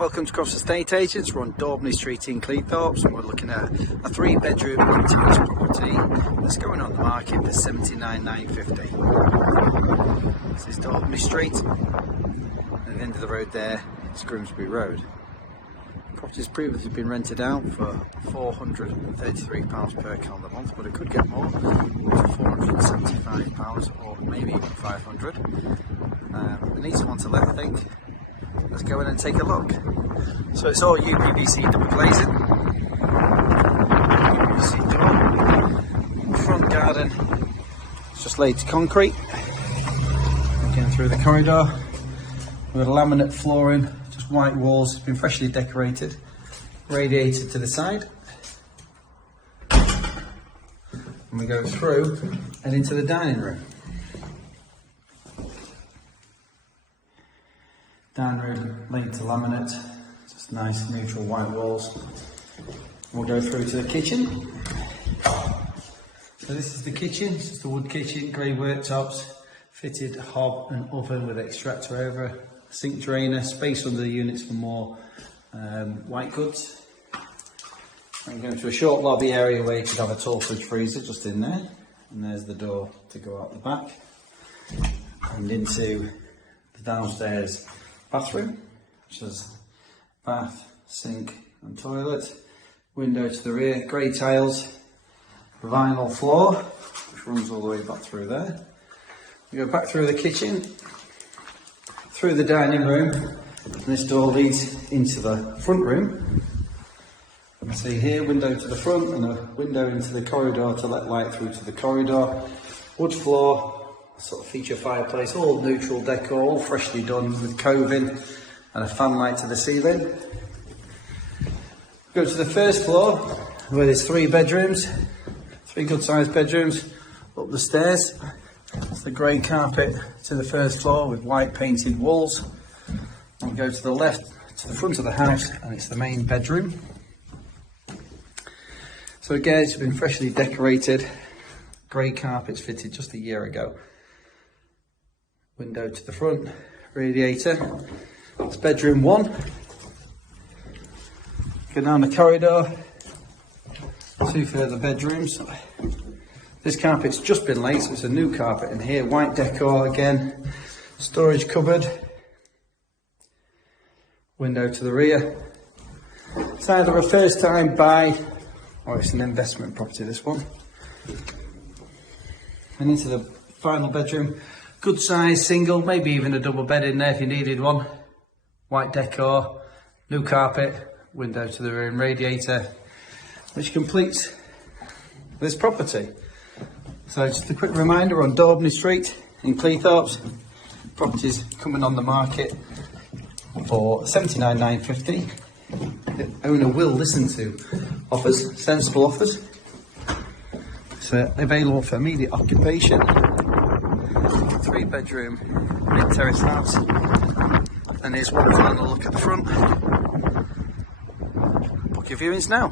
Welcome to Crofts Estate Agents. We're on Daubney Street in Cleethorpes and we're looking at a 3-bedroom contiguous property that's going on the market for $79,950. This is Daubney Street, and at the end of the road there is Grimsby Road. The property has previously been rented out for £433 per calendar month, but it could get more, for £475 or maybe even £500. It needs one to let, I think. Let's go in and take a look. So it's all UPVC double glazing, UPVC door, front garden, it's just laid to concrete. Looking through the corridor, with a laminate flooring, just white walls, it's been freshly decorated, radiated to the side. And we go through and into the dining room. Dining room laid to laminate, just nice neutral white walls. We'll go through to the kitchen. So this is the kitchen, it's just a wood kitchen, grey worktops, fitted hob and oven with extractor over, sink drainer, space under the units for more white goods. I'm going to a short lobby area where you could have a tall fridge freezer just in there, and there's the door to go out the back and into the downstairs bathroom, which has bath, sink and toilet, window to the rear, grey tiles, vinyl floor which runs all the way back through there. We go back through the kitchen, through the dining room, and this door leads into the front room. You can see here, window to the front and a window into the corridor to let light through to the corridor. Wood floor, sort of feature fireplace, all neutral decor, all freshly done with coving and a fan light to the ceiling. Go to the first floor where there's 3 bedrooms, 3 good sized bedrooms. Up the stairs, it's the grey carpet to the first floor with white painted walls. And we go to the left, to the front of the house, and it's the main bedroom. So again, it's been freshly decorated, grey carpets fitted just a year ago. Window to the front, radiator. It's bedroom 1. Go down the corridor, 2 further bedrooms. This carpet's just been laid, so it's a new carpet in here. White decor again, storage cupboard. Window to the rear. It's either a first time buy or it's an investment property, this one. And into the final bedroom. Good size, single, maybe even a double bed in there if you needed one. White decor, new carpet, window to the room, radiator, which completes this property. So just a quick reminder, on Daubney Street in Cleethorpes, properties coming on the market for $79,950. The owner will listen to offers, sensible offers. It's available for immediate occupation. 3-bedroom mid-terrace house, and here's one final look at the front. Book your viewings now.